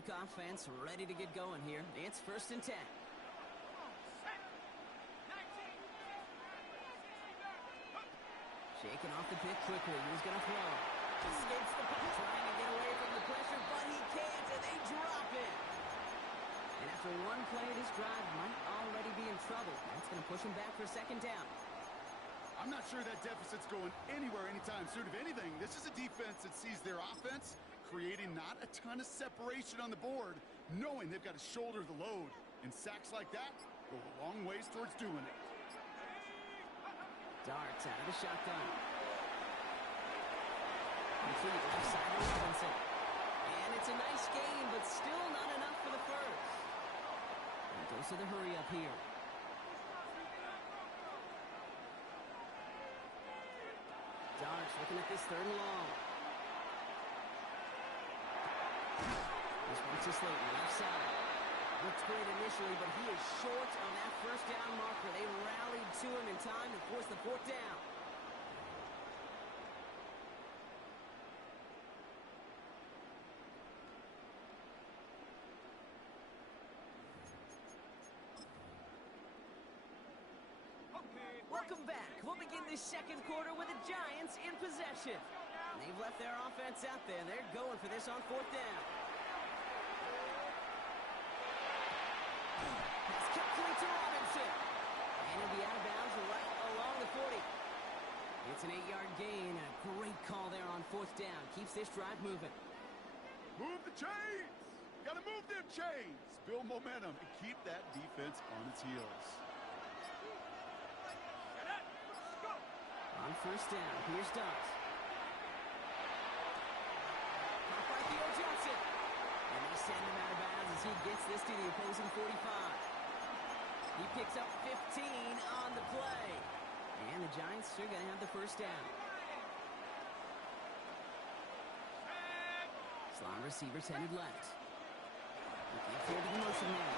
York offense ready to get going here. It's 1st and 10. Shaking off the pick quickly. He's going to throw. Escapes the puck, trying to get away from the pressure, but he can't, and they drop it. And after one play, this drive might already be in trouble. That's going to push him back for 2nd down. I'm not sure that deficit's going anywhere anytime soon. If anything, this is a defense that sees their offense creating not a ton of separation on the board, knowing they've got to shoulder the load. And sacks like that go a long ways towards doing it. Darts out of the shotgun. Complete left side to Robinson. And it's a nice game, but still not enough for the first. And goes to the hurry up here. Darts looking at this 3rd and long. This one's to Slayton, left side. Looks great initially, but he is short on that 1st down marker. They rallied to him in time to force the 4th down. Welcome back. We'll begin this 2nd quarter with the Giants in possession. They've left their offense out there. They're going for this on 4th down. Pass complete to Robinson. And he'll be out of bounds right along the 40. It's an 8-yard gain, and a great call there on 4th down. Keeps this drive moving. Move the chains! Gotta move them chains! Build momentum and keep that defense on its heels. On 1st down, here's Dux. Caught by Theo Johnson. And they send him out of bounds as he gets this to the opposing 45. He picks up 15 on the play. And the Giants are going to have the 1st down. Slot receivers headed left. He can't clear to the motion man.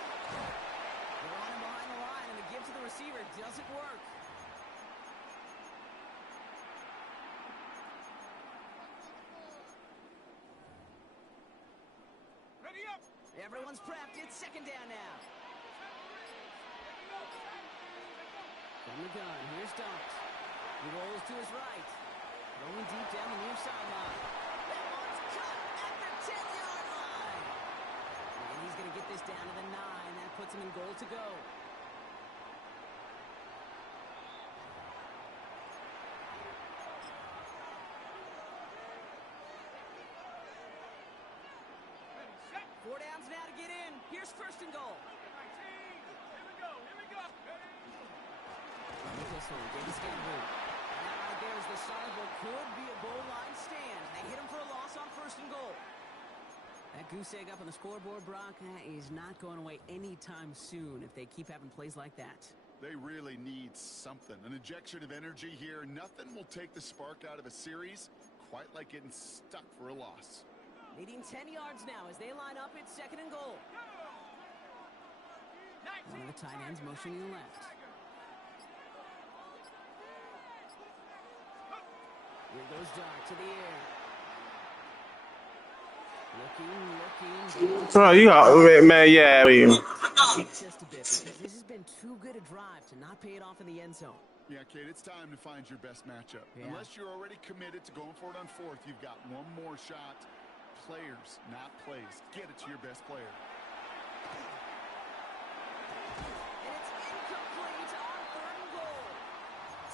They're on him behind the line, and the give to the receiver doesn't work. Everyone's prepped. It's 2nd down now. From the gun, here's Dux. He rolls to his right. Rolling deep down the near sideline. That one's cut at the 10-yard line. And he's going to get this down to the 9. That puts him in goal to go. Four downs now to get in. Here's 1st and goal. Here we go. From the pistol, Davis Gamble. And that right there is the start of what could be a goal line stand. They hit him for a loss on 1st and goal. That goose egg up on the scoreboard, Brock, is not going away anytime soon if they keep having plays like that. They really need something. An injection of energy here. Nothing will take the spark out of a series quite like getting stuck for a loss. Leading 10 yards now as they line up. It's 2nd and goal. One of the tight ends motioning left. Here goes Dart to the air. Looking. Oh, you got man, yeah. Just a bit, because this has been too good a drive to not pay it off in the end zone. Yeah, Kate, it's time to find your best matchup. Yeah. Unless you're already committed to going for it on 4th, you've got one more shot. Players, not plays. Get it to your best player. And it's incomplete on 3rd and goal.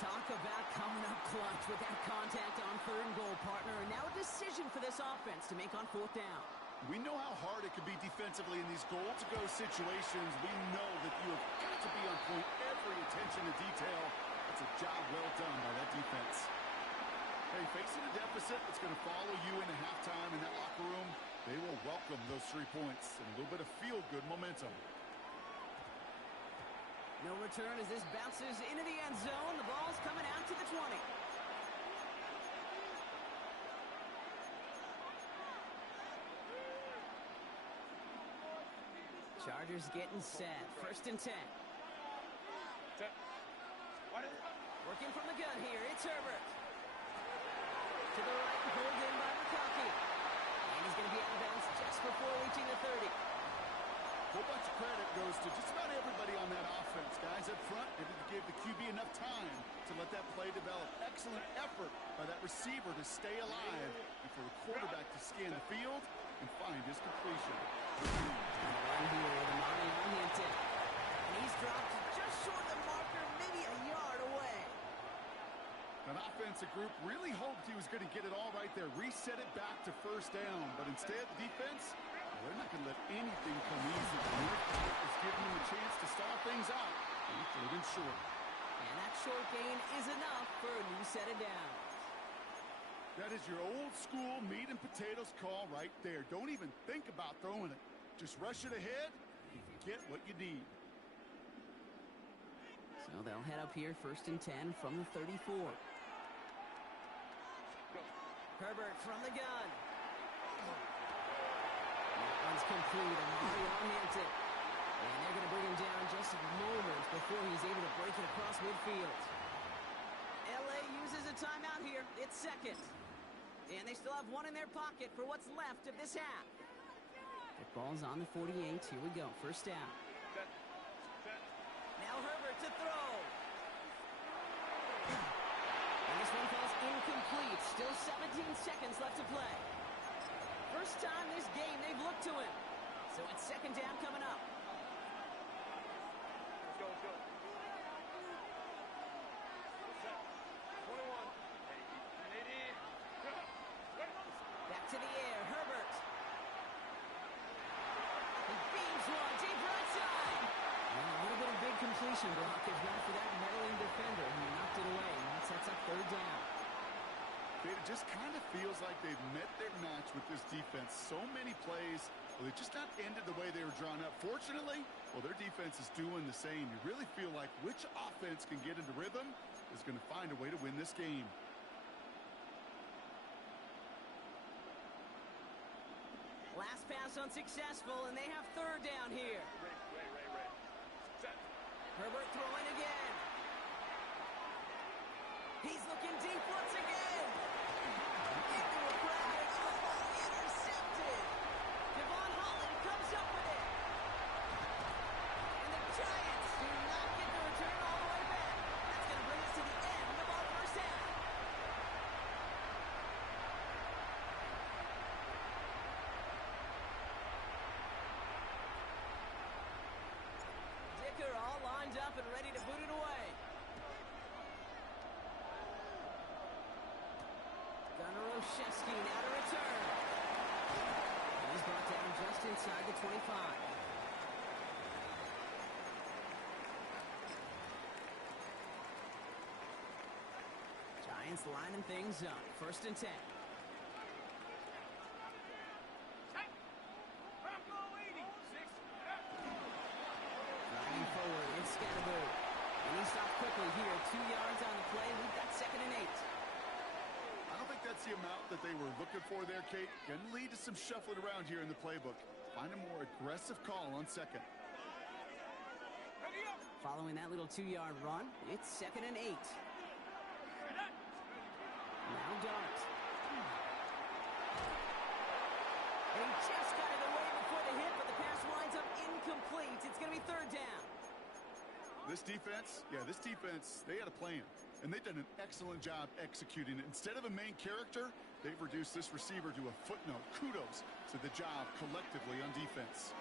Talk about coming up clutch with that contact on 3rd and goal, partner. And now a decision for this offense to make on 4th down. We know how hard it can be defensively in these goal-to-go situations. We know that you have got to be on point, every attention to detail. That's a job well done by that defense. Hey, facing a deficit that's going to follow you into halftime in that locker room, they will welcome those 3 points and a little bit of feel-good momentum. No return as this bounces into the end zone. The ball's coming out to the 20. Chargers getting set. 1st and 10. Working from the gun here. It's Herbert. To the right, pulled in by McConkey. And he's going to be out of bounds just before reaching the 30. whole bunch of credit goes to just about everybody on that offense. Guys up front, they didn't give the QB enough time to let that play develop. Excellent effort by that receiver to stay alive and for the quarterback to scan the field and find his completion. Run here with Amani Huntington. And he's dropped just short of the marker, maybe a yard away. An offensive group really hoped he was going to get it all right there, reset it back to first down. But instead, the defense, well, they're not going to let anything come easy. North was giving them a chance to start things out. And third and short. And that short gain is enough for a new set of downs. That is your old school meat and potatoes call right there. Don't even think about throwing it. Just rush it ahead and get what you need. So they'll head up here, 1st and 10 from the 34. Herbert from the gun. That one's complete. Amari Huntington. And they're going to bring him down just moments before he's able to break it across midfield. LA uses a timeout here. It's second. And they still have one in their pocket for what's left of this half. The ball's on the 48. Here we go. First down. Now Herbert to throw. And this one falls incomplete. Still 17 seconds left to play. First time this game they've looked to him. So it's second down coming up. Let's go. Back to the air, Herbert. He beams one, deep right side. And a little bit of big completion block if not for that meddling defender who knocked it away. And that sets up third down. It just kind of feels like they've met their match with this defense. So many plays, well, they just not ended the way they were drawn up. Fortunately, well, their defense is doing the same. You really feel like which offense can get into rhythm is going to find a way to win this game. Last pass unsuccessful, and they have third down here. Herbert throwing again. He's looking deep once again. Into a crowd, and intercepted. Devon Holland comes up with it. And the Giants do not get the return all the way back. That's going to bring us to the end of our first half. Dicker all lined up and ready to boot it away. Gunnar-Olszewski now to return. He's brought down just inside the 25. Giants lining things up. 1st and 10. Driving forward, it's Scatterboo. And he stopped quickly here. 2 yards on the play. We've got 2nd and 8. I don't think that's the amount that they were looking for there, Kate. Going to lead to some shuffling around here in the playbook. Find a more aggressive call on second. Following that little 2-yard run, it's 2nd and 8. Now Dart. And he just got it away before the hit, but the pass winds up incomplete. It's going to be third down. This defense, they had a plan. And they've done an excellent job executing it. Instead of a main character, they've reduced this receiver to a footnote. Kudos to the job collectively on defense.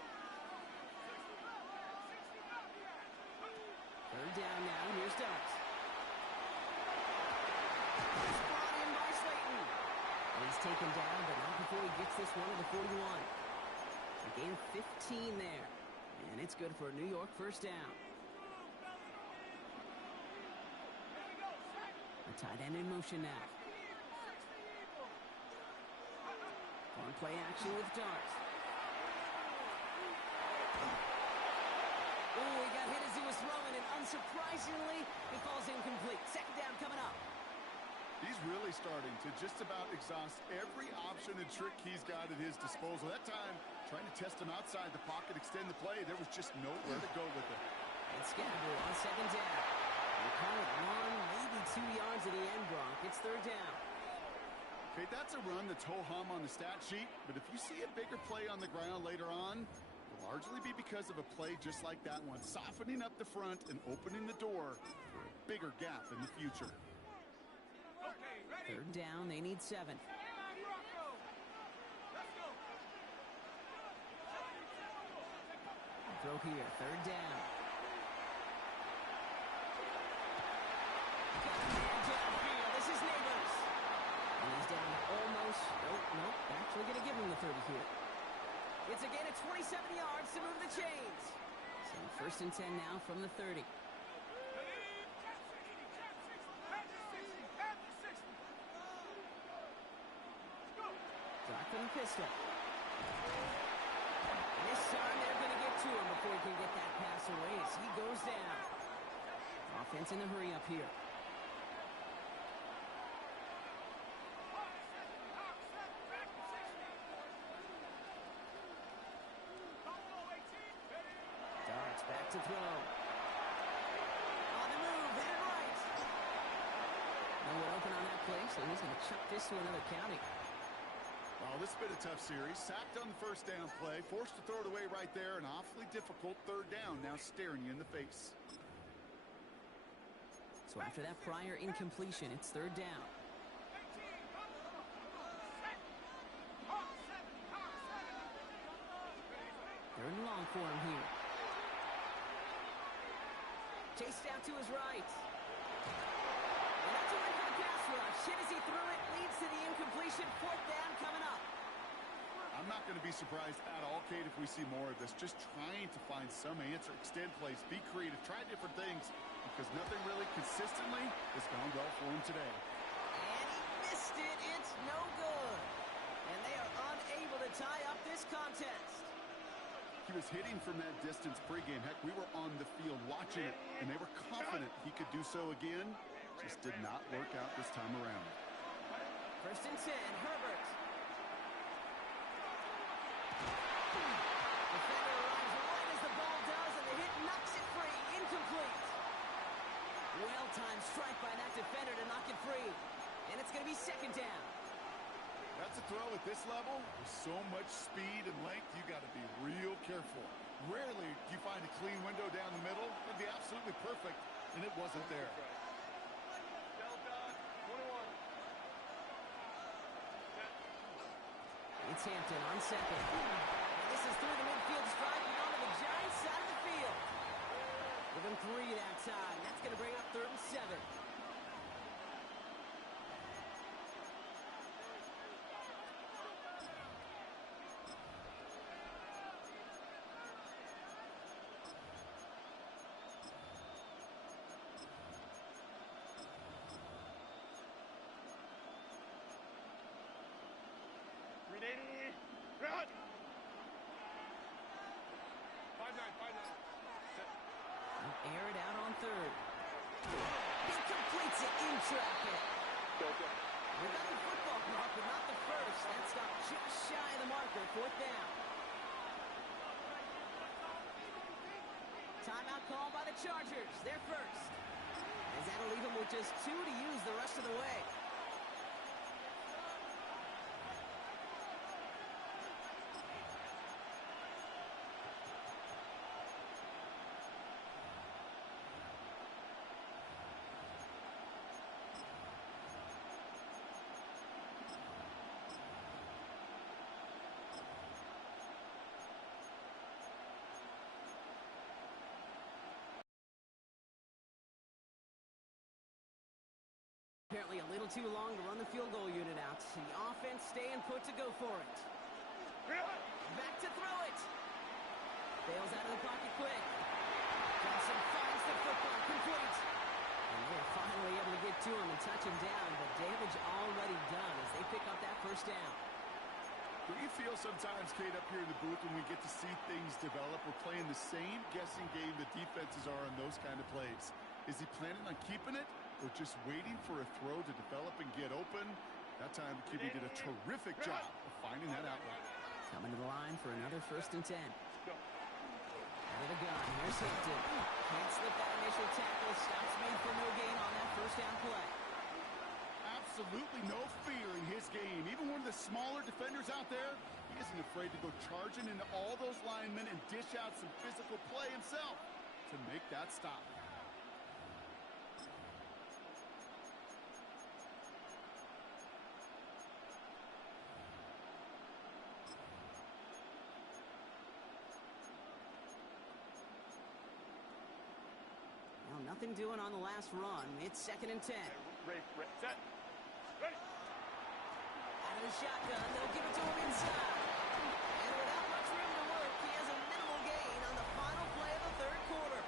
Third down now. Here's Dart. He's brought in by Slayton. And he's taken down, but not before he gets this one to the 41. A gain of 15 there. And it's good for a New York first down. A tight end in motion now. On play action with Dart. Oh, he got hit as he was throwing, and unsurprisingly, it falls incomplete. Second down coming up. He's really starting to just about exhaust every option and trick he's got at his disposal. That time, trying to test him outside the pocket, extend the play, there was just nowhere to go with it. And Scatterboo on second down. They call it 1, maybe 2 yards at the end, Brock. It's third down. Okay, that's a run that's ho-hum on the stat sheet, but if you see a bigger play on the ground later on, well, Largely be because of a play just like that one, softening up the front and opening the door for a bigger gap in the future. Third down, they need 7. Throw here, third down. Got a man downfield. This is Neighbors. And he's down to almost, nope, actually going to give him the 30 here. It's a gain of 27 yards to move the chains. So first and 10 now from the 30. Dark from the pistol. And this time they're going to get to him before he can get that pass away as he goes down. Offense in a hurry up here. Darts back to throw. On the move, headed right. No one open on that play, so he's going to chuck this to another county. Well, this has been a tough series. Sacked on the first down play, forced to throw it away right there. An awfully difficult third down now staring you in the face. So after that prior incompletion, it's third down. Third and long for him here. Chased out to his right. And that's a win for the pass rush. Hit as he threw it, leads to the incompletion. Fourth down coming up. I'm not going to be surprised at all, Kate, if we see more of this. Just trying to find some answer, extend plays, be creative, try different things, because nothing really consistently has gone well for him today. And he missed it. It's no good. And they are unable to tie up this contest. He was hitting from that distance pregame. Heck, we were on the field watching it, and they were confident he could do so again. Just did not work out this time around. First and 10, Herbert. Defender arrives right as the ball does, and the hit knocks it free. Incomplete. Well-timed strike by that defender to knock it free. And it's going to be second down. That's a throw at this level. With so much speed and length, you got to be real careful. Rarely do you find a clean window down the middle. It'd be absolutely perfect, and it wasn't there. It's Hampton on second. And this is through the midfield strike and onto the Giants side of the field. Give him 3 that time. That's going to bring up third and 7. Air it out on third. He completes it in traffic. They got the football block, but not the first. That stopped just shy of the marker. Fourth down. Timeout called by the Chargers. They're first. As that'll leave them with just 2 to use the rest of the way. Apparently a little too long to run the field goal unit out. The offense staying put to go for it. Back to throw it. Bails out of the pocket quick. Johnson finds the football complete. And they're finally able to get to him and touch him down, but damage already done as they pick up that first down. Do you feel sometimes, Kate, up here in the booth when we get to see things develop? We're playing the same guessing game the defenses are on those kind of plays. Is he planning on keeping it or just waiting for a throw to develop and get open? That time, the QB did a terrific job of finding that outlet. Coming to the line for another first and 10. Out of the gun, here's Hampton. Can't slip that initial tackle. Stops made for no gain on that first down play. Absolutely no fear in his game. Even one of the smaller defenders out there, he isn't afraid to go charging into all those linemen and dish out some physical play himself to make that stop. Well, nothing doing on the last run. It's 2nd and 10. Set. Ready. Out of the shotgun, they'll give it to him inside. And without much room to work, he has a minimal gain on the final play of the 3rd quarter.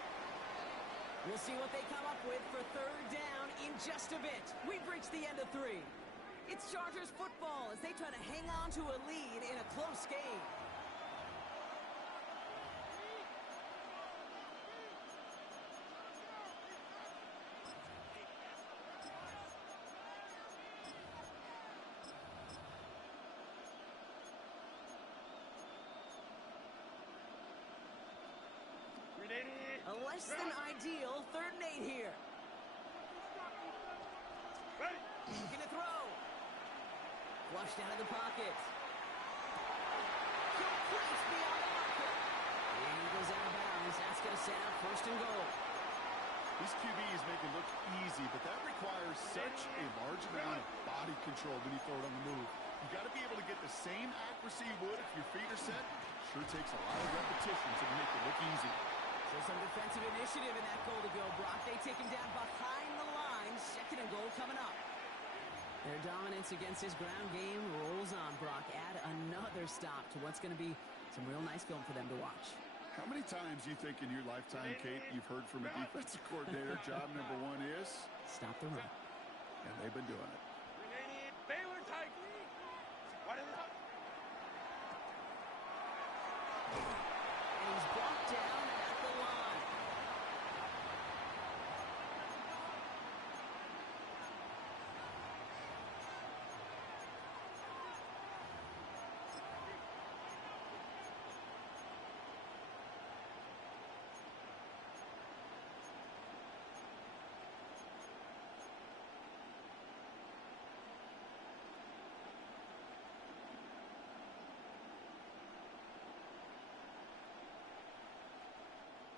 We'll see what they come up with for 3rd down in just a bit. We've reached the end of 3. It's Chargers football as they try to hang on to a lead in a close game. A less than ideal 3rd and 8 here. Ready. Looking to throw. Flushed out of the pocket. Complete beyond the marker. And he goes out of bounds. That's going to set up 1st and goal. These QBs make it look easy, but that requires such a large amount of body control when you throw it on the move. You got to be able to get the same accuracy you would if your feet are set. Sure takes a lot of repetition to make it look easy. So some defensive initiative in that goal to go, Brock. They take him down behind the line. 2nd and goal coming up. Their dominance against his ground game rolls on, Brock. Add another stop to what's going to be some real nice film for them to watch. How many times you think in your lifetime, Kate, you've heard from a defensive coordinator, job number 1 is? Stop the run. And they've been doing it. Baylor tight. What is it? And he's brought down at the line.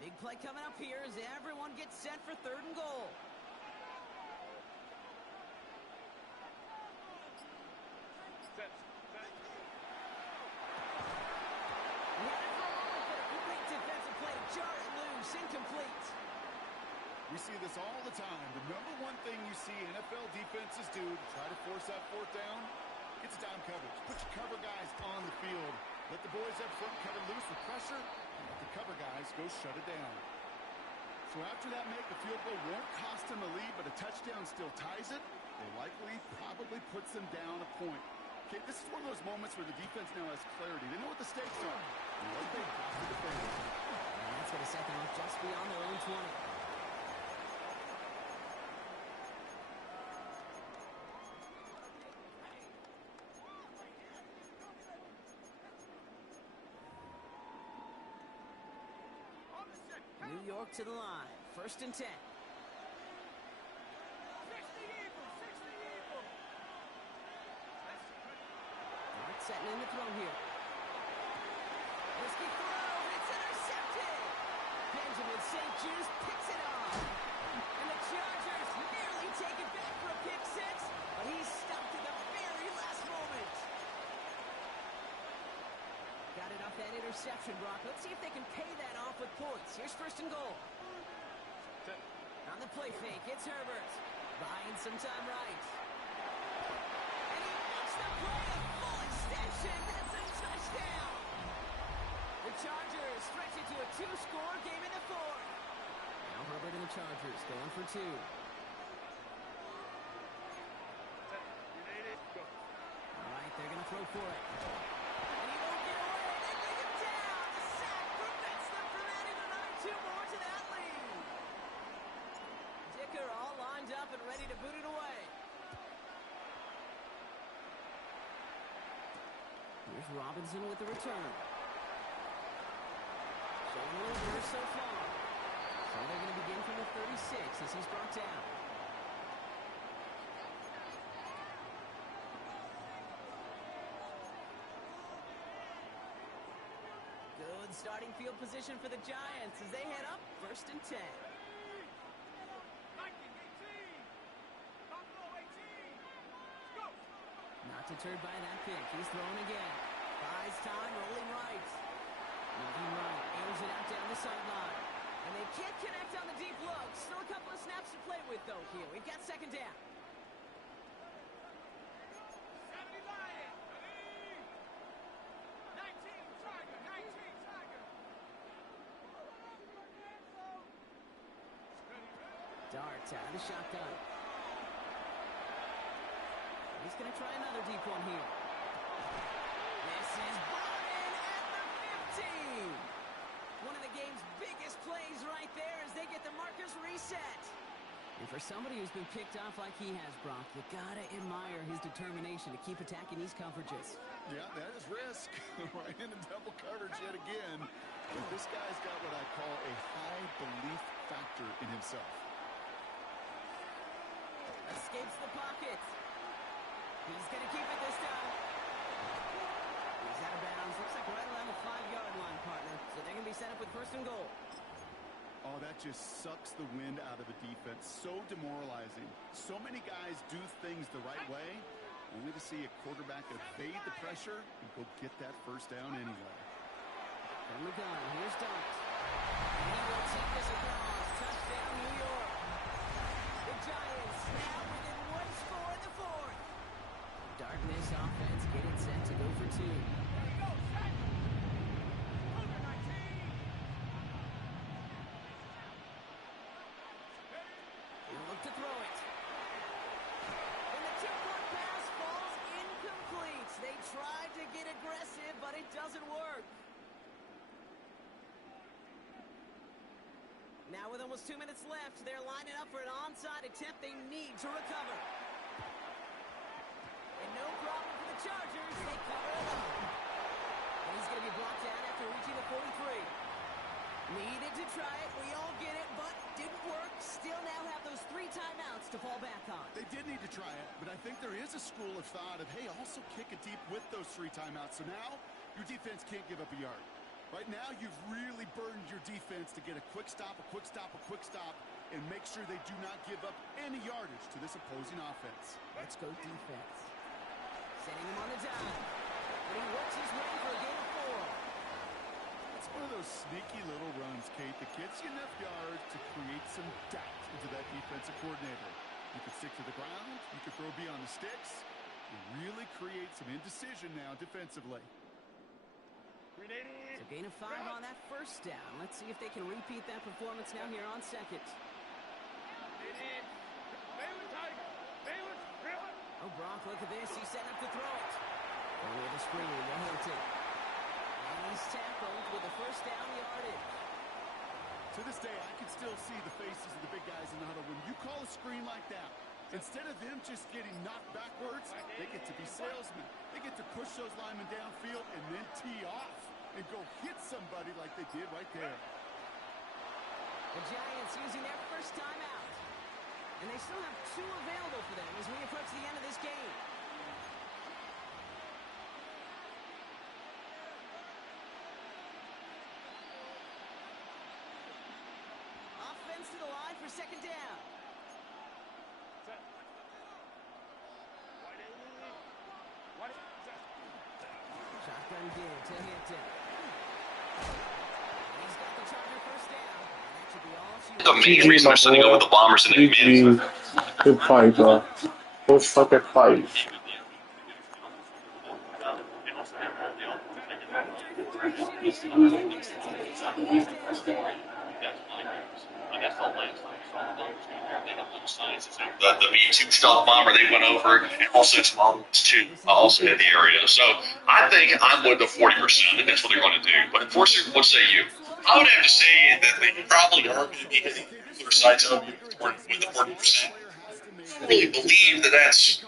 Big play coming up here as everyone gets set for 3rd and goal. Set. Running for a moment, but a complete defensive play to jar it loose. Incomplete. We see this all the time. The number 1 thing you see NFL defenses do to try to force that 4th down, it's down coverage. Put your cover guys on the field. Let the boys up front cut it loose with pressure. Let the cover guys go shut it down. So after that make, the field goal won't cost them a lead, but a touchdown still ties it. It likely probably puts them down a point. Okay, this is one of those moments where the defense now has clarity. They know what the stakes are and what they have to defend. And that's going to set them up just beyond their own 20. New York to the line. 1st and 10. Mark setting in the throw here. Risky throw. It's intercepted. Benjamin St. Juice picks it off. And the Chargers nearly take it back for a pick 6, but he's stopped at the very last moment. Got it off that interception, Brock. Let's see if they can pay that off with points. Here's 1st and goal. On the play fake, it's Herbert. Buying some time right. And he makes the play. Full extension. That's a touchdown. The Chargers stretch it to a 2-score game in the 4th. Now Herbert and the Chargers going for 2. All right, they're going to throw for it. And he won't get away. They bring him down. The sack prevents them from adding another 2 more to that lead. Dicker all lined up and ready to boot it away. Here's Robinson with the return. Showing a little burst so far. So they're going to begin from the 36 as he's brought down. Good starting field position for the Giants as they head up 1st and 10. Not deterred by that pick. He's throwing again. Buys time, rolling right. Moving right, aims it out down the sideline. And they can't connect on the deep look. Still a couple of snaps to play with, though, here. We've got 2nd down. Dart out of the shotgun. He's going to try another deep one here. This is brought in at the 15. One of the game's biggest plays right there as they get the markers reset. And for somebody who's been picked off like he has, Brock, you gotta admire his determination to keep attacking these coverages. Yeah, that is risk. Right into double coverage yet again. But this guy's got what I call a high belief factor in himself. Escapes the pocket. He's going to keep it this time. He's out of bounds. Looks like right around the 5-yard line, partner. So they're going to be set up with 1st and goal. Oh, that just sucks the wind out of a defense. So demoralizing. So many guys do things the right way, only to see a quarterback evade the pressure and go get that 1st down anyway. From the gun, here's Dart. And he will take this across. Touchdown, New York. The Giants now within 1 score in the 4th. Darkness offense getting set to go for 2. He'll look to throw it. And the two-point pass falls incomplete. They tried to get aggressive, but it doesn't work. Now with almost 2 minutes left, they're lining up for an onside attempt they need to recover. And no problem for the Chargers. They cover it up. And he's going to be brought down after reaching the 43. Needed to try it. We all get it, but didn't work. Still now have those 3 timeouts to fall back on. They did need to try it, but I think there is a school of thought of, hey, also kick it deep with those 3 timeouts. So now your defense can't give up a yard. Right now, you've really burdened your defense to get a quick stop, and make sure they do not give up any yardage to this opposing offense. Let's go defense. Setting him on the down. And he works his way for a gain of 4. It's one of those sneaky little runs, Kate, that gets you enough yards to create some doubt into that defensive coordinator. You can stick to the ground. You can throw beyond the sticks. You really create some indecision now defensively. So gain of 5 on that 1st down. Let's see if they can repeat that performance now here on 2nd. Oh, Brock, look at this. He's setting up to throw it. Going with a screen to Hilton. And he's tackled with a 1st down yardage. To this day, I can still see the faces of the big guys in the huddle. When you call a screen like that, instead of them just getting knocked backwards, they get to be salesmen. They get to push those linemen downfield and then tee off and go hit somebody like they did right there. The Giants using their 1st timeout. And they still have 2 available for them as we approach the end of this game. Offense to the line for 2nd down. Shotgun give to Hinton. He's got the Charger 1st down. That should be all she The main reason they're sending over the Bombers in advance. Good fight, bro. Good fucking fight. The B2 stealth bomber they went over, and also some Models 2 also hit the area. So I think I'm with the 40%. I think that's what they're going to do. But unfortunately, what say you? I would have to say that they probably are going to be hitting their sides up with the 40%. I really believe that that's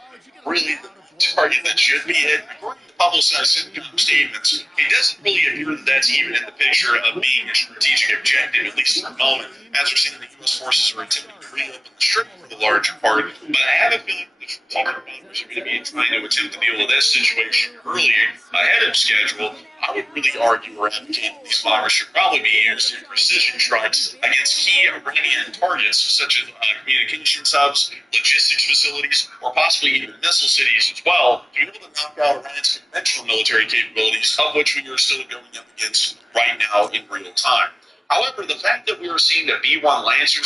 really the target that should be hit. According to Pablo Sanchez statements, it doesn't really appear that that's even in the picture of being a strategic objective, at least for the moment, as we're seeing the U.S. forces are attempting to reopen the strip for the larger part. But I have a feeling team bombers are going to be trying to attempt to deal with this situation early ahead of schedule, I would really argue or advocate these bombers should probably be used in precision strikes against key Iranian targets such as communications hubs, logistics facilities, or possibly even missile cities as well, to be able to knock out Iran's conventional military capabilities, of which we are still going up against right now in real time. However, the fact that we are seeing the B-1 Lancers